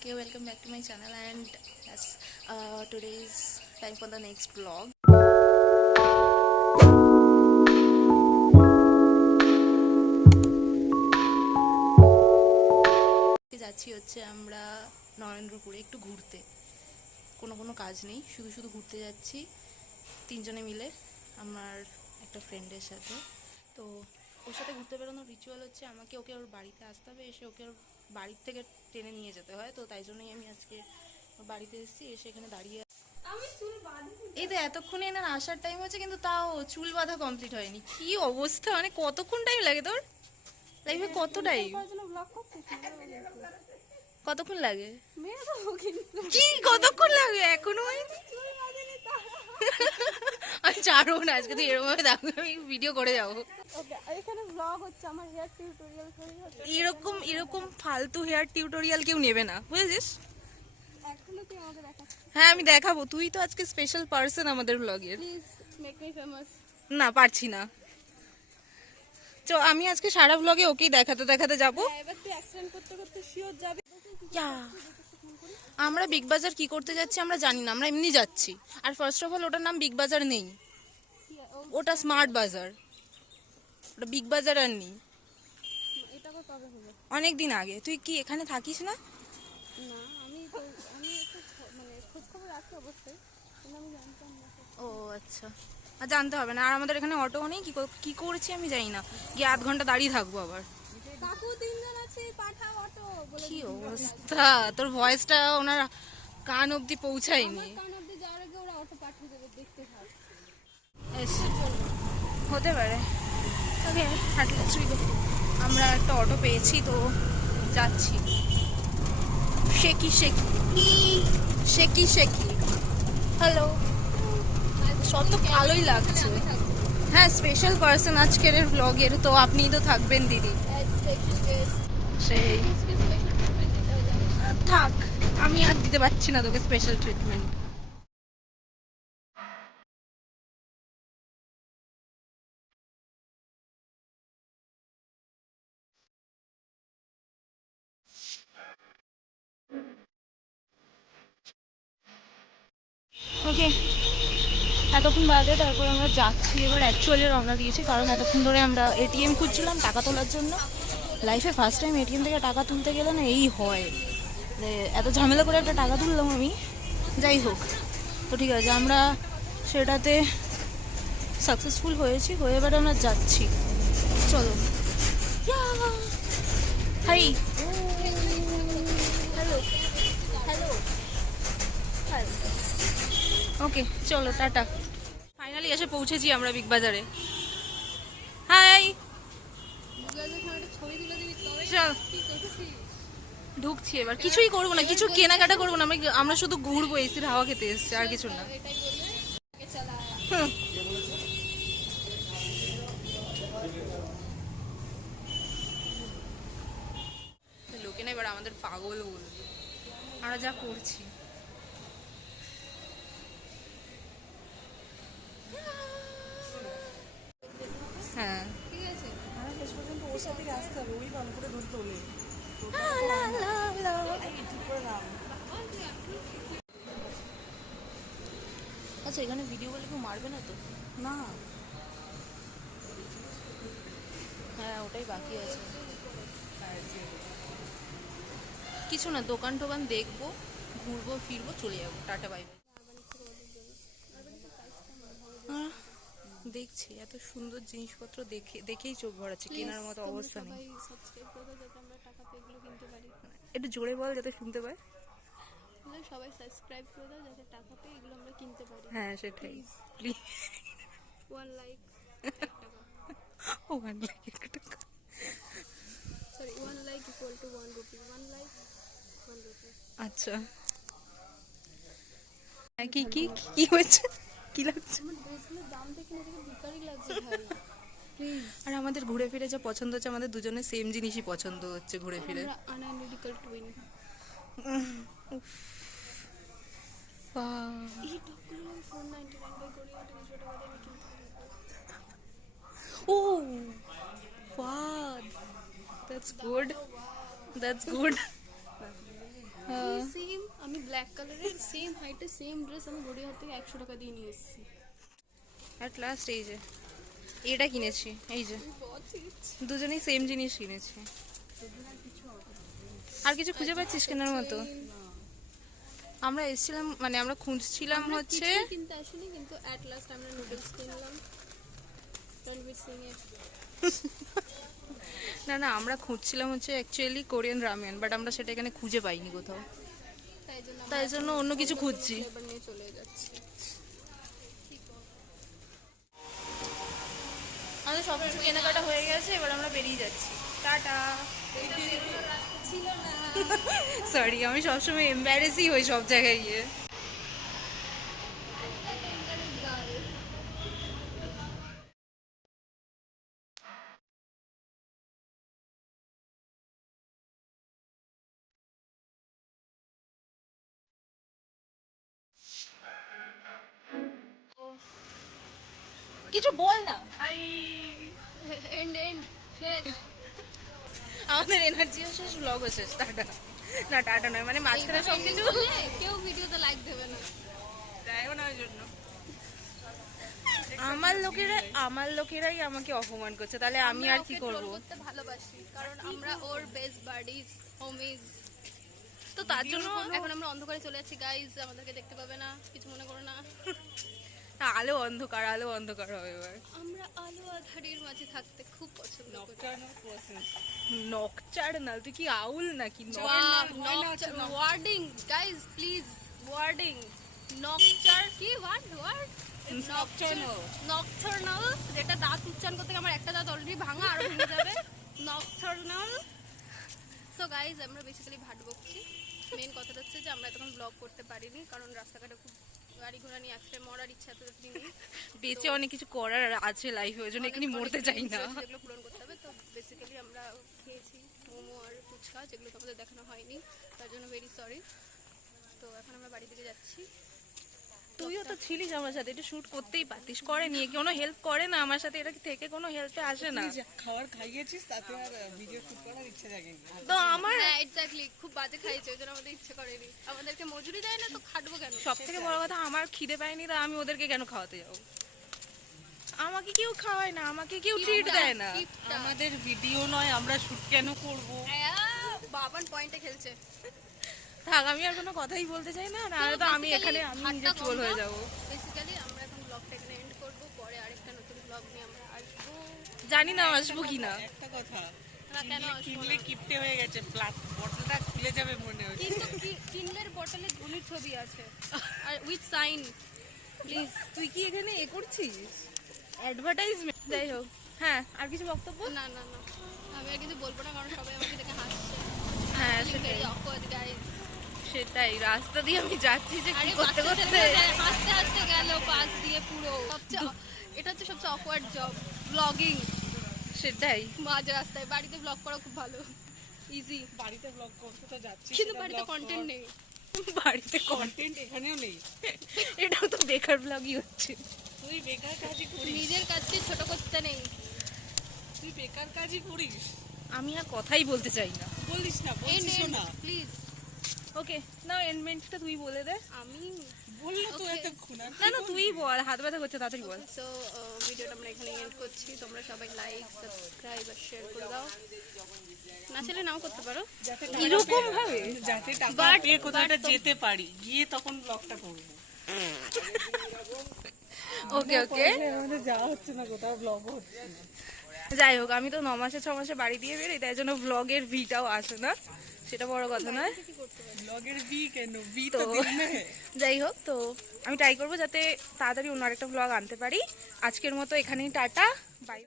Okay, welcome back to my channel, and yes, today is time for the next vlog. যাচ্ছি হচ্ছে আমরা নরেন্দ্রপুরে একটু ঘুরতে। কোনো কাজ নেই, শুধু ঘুরতে যাচ্ছি তিনজনে মিলে আমার একটা ফ্রেন্ডের সাথে। তো ওর সাথে ঘুরতে বেরোনোর রিচুয়াল হচ্ছে আমাকে ওকে ওর বাড়িতে আসতে হবে, এসে ওকে ওর বাড়ির থেকে টেনে নিয়ে যেতে হয়। তো তাই জন্যই আমি আজকে ওর বাড়িতে এসেছি, এসে এখানে দাঁড়িয়ে। এই তো এতক্ষণে এনার আসার টাইম হচ্ছে, কিন্তু তাও চুল বাঁধা কমপ্লিট হয়নি। কি অবস্থা, মানে কতক্ষণ টাইম লাগে তোর লাইফে? কত টাইম, কতক্ষণ লাগে? কি কতক্ষণ লাগে এখনো? আমি ছাড়বো না, আজকে তো এরকম ভাবে দেখো আমি ভিডিও করে যাবো। এরকম ফালতু হেয়ার টিউটোরিয়াল কেউ নেবে না, বুঝেছিস? হ্যাঁ আমি দেখাবো, তুই তো আজকে স্পেশাল পার্সন আমাদের ব্লগের। না পারছি না, তো আমি আজকে সারা ব্লগে ওকেই দেখাতে দেখাতে যাবো। আমরা বিগ বাজার কি করতে যাচ্ছি আমরা জানি না, আমরা এমনি যাচ্ছি। আর ফার্স্ট অফ অল ওটার নাম বিগ বাজার নেই, ওটা স্মার্ট বাজার, ওটা বিগ বাজার আর নেই। অনেক দিন আগে। তুই কি এখানে থাকিস না? ও আচ্ছা, আর জানতে হবে না। আর আমাদের এখানে অটো নেই, কি করেছি আমি জানি না, গিয়ে আধ ঘন্টা দাঁড়িয়ে থাকবো আবার। কি অবস্থা, তোর ভয়েসটা ওনার কান অব্দি পৌঁছায়নি। হতে পারে। ওকে, আমরা একটা অটো পেয়েছি, তো যাচ্ছি। শেকি হ্যালো, সব তো ভালোই লাগছে। হ্যাঁ, স্পেশাল পার্সন আজকের ব্লগের, তো আপনিই তো থাকবেন দিদি। সেই থাক, আমি আর দিতে পারছি না তোকে স্পেশাল ট্রিটমেন্ট। ওকে, এতক্ষণ বাদে তারপর আমরা যাচ্ছি এবার অ্যাকচুয়ালি রওনা দিয়েছি, কারণ এতক্ষণ ধরে আমরা এটিএম খুঁজছিলাম টাকা তোলার জন্য। লাইফে ফার্স্ট টাইম এটিএম থেকে টাকা তুলতে গেলে না এই হয়, এত ঝামেলা করে একটা টাকা তুললাম আমি। যাই হোক, তো ঠিক আছে, আমরা সেটাতে সাকসেসফুল হয়েছি, হয়ে এবারে আমরা যাচ্ছি। চলো। হাই, ওকে চলো টাটা। ফাইনালি এসে পৌঁছেছি আমরা বিগ বাজারে। হাই, চল ঢুকছি এবার। কিছুই করবো না, কিছু কেনাকাটা করবো না, আমরা শুধু ঘুরবো, এসির হাওয়া খেতে এসছি, আর কিছু না। লোকে না এবার আমাদের পাগল বলবে, আমরা যা করছি। হ্যাঁ শেষ পর্যন্ত ওর সাথে আসতে হবে, ওই ভালো করে ধরতে হলে। আচ্ছা, এখানে ভিডিও বলে কেউ মারবে না তো? না, হ্যাঁ ওটাই বাকি আছে। কিছু না, দোকান টোকান দেখবো, ঘুরবো ফিরবো, চলে যাবো, টাটা বাই বাই। দেখছি এত সুন্দর জিনিসপত্র দেখেই চোখ ভরাচ্ছে, কেনার মতো অবস্থা নেই। একটু জোরে বল যাতে শুনতে পায়। সবাই সাবস্ক্রাইব করে দাও যাতে টাকা পেয়ে এগুলো আমরা কিনতে পারি। হ্যাঁ সেটাই, প্লিজ। 1 লাইক 1 টাকা, 1 লাখ 1 টাকা, sorry 1 like equal to 1 rupee, 1 like 1 rupee. আচ্ছা, কি কি কি হয়েছে, কি লাগছে? আমার ড্রেসগুলোর দাম দেখে নিজেকে ভিখারি লাগছে ভাই, প্লিজ। আর আমাদের ঘুরে ফিরে যা পছন্দ হচ্ছে, আমাদের দুজনের সেম জিনিসই পছন্দ হচ্ছে ঘুরে ফিরে। আমরা আনআইডেন্টিক্যাল টুইন। এই টপগুলো আমি 499 বাই কোরিয়া 200 টাকা দিয়ে আমি কিনতে পারি। ও wow, that's good, that's good. Same আমি ব্ল্যাক কালারের সেম হাইটে সেম ড্রেস আমি গড়িয়াহাট থেকে 100 টাকা দিয়ে নিয়ে এসেছি। অ্যাট লাস্ট এই যে এটা কিনেছি, এই যে দুজনেই সেম জিনিস কিনেছি। আর কিছু খুঁজে পাচ্ছিস কেনার মতো? আমরা এসেছিলাম মানে আমরা খুঁজছিলাম হচ্ছে কিছুই কিনতে আসিনি, কিন্তু অ্যাট লাস্ট আমরা নুডলস কিনলাম রণবীর সিং এর। না না আমরা খুঁজছিলাম হচ্ছে অ্যাকচুয়ালি কোরিয়ান রামেন, বাট আমরা সেটা এখানে খুঁজে পাইনি কোথাও, তাই জন্য অন্য কিছু খুঁজছি। এবার নিয়ে চলে যাচ্ছি। আমাদের সব কিছু কেনাকাটা হয়ে গেছে, এবার আমরা বেরিয়ে যাচ্ছি। টাটা। ছিল না সরি, আমি সবসময় এম্বারেসই হই সব জায়গায় গিয়ে। কিছু বল না। এন্ড এন্ড শেষ। আমাদের এনার্জিও শেষ, ব্লগও শেষ। টাটা। না টাটা নয়, মানে মাঝখানে সব কিছু কেউ ভিডিওতে লাইক দেবে না। দেয়ও না ওই জন্য। আমার লোকেরাই আমাকে অপমান করছে, তাহলে আমি আর কি করব? করতে ভালোবাসি কারণ আমরা ওর বেস্ট বাডিজ হোমিজ। তো তার জন্য এখন আমরা অন্ধকারে চলে যাচ্ছি গাইজ, আমাদেরকে দেখতে পাবে না, কিছু মনে করো না। আলো অন্ধকার হবে এবার। আমরা আলো আধারির মাঝে থাকতে খুব পছন্দ করি। নকচার্নাল, তুই কি আউল নাকি? ওয়ার্ডিং গাইজ প্লিজ, ওয়ার্ডিং নকচার কি ওয়ার্ড নকচার্নাল, যেটা দাঁত উচ্চারণ করতে গিয়ে আমার একটা দাঁত অলরেডি ভাঙা, আরো ভেঙে যাবে। নকচার্নাল। সো গাইজ আমরা বেসিক্যালি ভাট বকছি। মেন কথাটা হচ্ছে যে আমরা এতক্ষণ ব্লগ করতে পারিনি কারণ রাস্তাঘাটে খুব গাড়ি ঘোড়া নিয়ে অ্যাক্সিডেন্ট মরার ইচ্ছা তো নেই। বেঁচে অনেক কিছু করার আছে লাইফে, ওই জন্য এখানে মরতে চাই না। যেগুলো পূরণ করতে হবে। তো বেসিক্যালি আমরা খেয়েছি মোমো আর ফুচকা, যেগুলো তোমাদের দেখানো হয়নি, তার জন্য ভেরি সরি। তো এখন আমরা বাড়ি থেকে যাচ্ছি। তুইও তো ছিলিস আমার সাথে, এটা শুট করতেই পারতিস, করে নিয়ে কোনো হেল্প করে না আমার সাথে, এটা থেকে কোনো হেল্পে আসে না। খাবার খাইয়েছিস তাতে আর ভিডিও শুট করার ইচ্ছা জাগেনি। তো আমার হ্যাঁ এক্স্যাক্টলি, খুব বাজে খাইছে, ওই জন্য আমাদের ইচ্ছে করেনি। আমাদেরকে মজুরি দেয় না তো খাটবো কেন? সব থেকে বড় কথা, আমার খিদে পায়নি, তা আমি ওদেরকে কেন খাওয়াতে যাবো? আমাকে কেউ খাওয়ায় না, আমাকে কেউ ট্রিট দেয় না। আমাদের ভিডিও নয়, আমরা শুট কেন করব? বাবান পয়েন্টে খেলছে। থাক, আমি আর কোনো কথাই বলতে চাই না, নাহলে তো আমি এখানে আমি নিজে চোর হয়ে যাবো। বেসিক্যালি আমরা এখন ব্লগটা এখানে এন্ড করব, পরে আরেকটা নতুন ব্লগ নিয়ে আমরা আসবো। জানি না আসবো কিনা। একটা কথা, না কেন আসবো কিনলে না? কিপটে হয়ে গেছে, বটলটা খুলে যাবে মনে হচ্ছে। কিন্তু কিনলের বটলে ধোনির ছবি আছে আর উইথ সাইন। প্লিজ। তুই কি এখানে এ করছিস অ্যাডভার্টাইজমেন্ট? যাই হোক, হ্যাঁ আর কিছু বক্তব্য? না না না, আমি আর কিছু বলবো না কারণ সবাই আমাকে দেখে হাসছে। হ্যাঁ সেটাই, অকওয়ার্ড গাইস। সেটাই রাস্তা দিয়ে আমি যাচ্ছি যে কি আরে করতে বাচ্চা করতে। ছেলেরা হাসতে হাসতে গেল পাশ দিয়ে পুরো। এটা হচ্ছে সবচেয়ে অকওয়ার্ড জব, ব্লগিং। সেটাই, মাঝ রাস্তায়। বাড়িতে ব্লগ করা খুব ভালো, ইজি, বাড়িতে ব্লগ করতে তো যাচ্ছি, কিন্তু বাড়িতে কন্টেন্ট নেই। বাড়িতে কন্টেন্ট এখানেও নেই। এটাও তো বেকার ব্লগই হচ্ছে। তুই বেকার কাজই করিস, নিজের কাজকে ছোট করতে নেই। তুই বেকার কাজই করিস। আমি আর কথাই বলতে চাই না। বলিস না, বলছিস না। প্লিজ। ওকে নাও, এন্ডমেন্টটা তুই বলে দে। আমি বললো তো Okay. এতক্ষণ আর না না তুই বল, হাত ব্যথা করছে, তাড়াতাড়ি বল। সো ভিডিওটা আমরা এখানে এন্ড করছি। তোমরা সবাই লাইক সাবস্ক্রাইব আর শেয়ার করে দাও। না চাইলে নাও করতে পারো। এরকম ভাবে যাতে টাকা But- পেয়ে কোথাও একটা but- যেতে পারি, গিয়ে তখন ব্লগটা করবো। ওকে ওকে, আমাদের যাওয়া হচ্ছে না, কোথাও ব্লগ হচ্ছে না। যাই হোক, আমি তো 9 মাসে 6 মাসে বাড়ি দিয়ে বেরোই, তাই জন্য ব্লগের ভিটাও আসে না, সেটা বড় কথা নয়। ব্লগের বি কেন, বি তো তো দিন না। যাই হোক, তো আমি ট্রাই করবো যাতে তাড়াতাড়ি অন্য আরেকটা ব্লগ আনতে পারি। আজকের মতো এখানেই টাটা, বাই।